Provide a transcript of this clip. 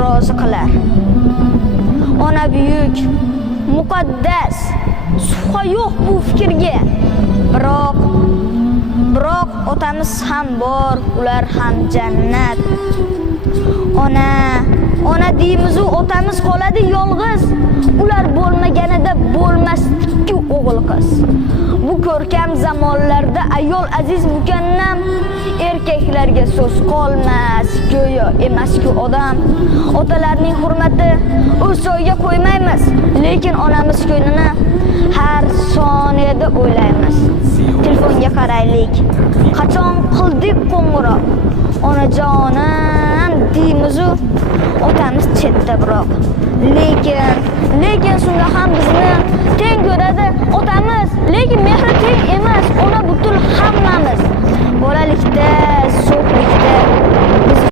rozi qilar. Ona buyuk, muqaddas, shubha yo'q bu fikrga. Biroq otamiz ham bor, ular ham jannat. Ona deymiz-u otamiz qoladi yolg'iz. Ular bo'lmaganida bo'lmasdi-ku o'g'il qiz. Bu ko'rkam zamonlarda ayol aziz mukannam, erkaklarga so'z qolmas, go'yo emas-ku odam. Otalarning hurmati o'z joyiga qo'ymaymiz, lekin onamiz ko'nglini har soniyada o'ylaymiz. Telefonga qaraylik. Qachon qildik qo'ng'iroq? Onajonim deymiz-u, otamiz chetda biroq. Lekin shunda ham bizni teng ko'radi otamiz, lekin mehri teng emas, ona butul hammamiz. Bolalikda, sho'xlikda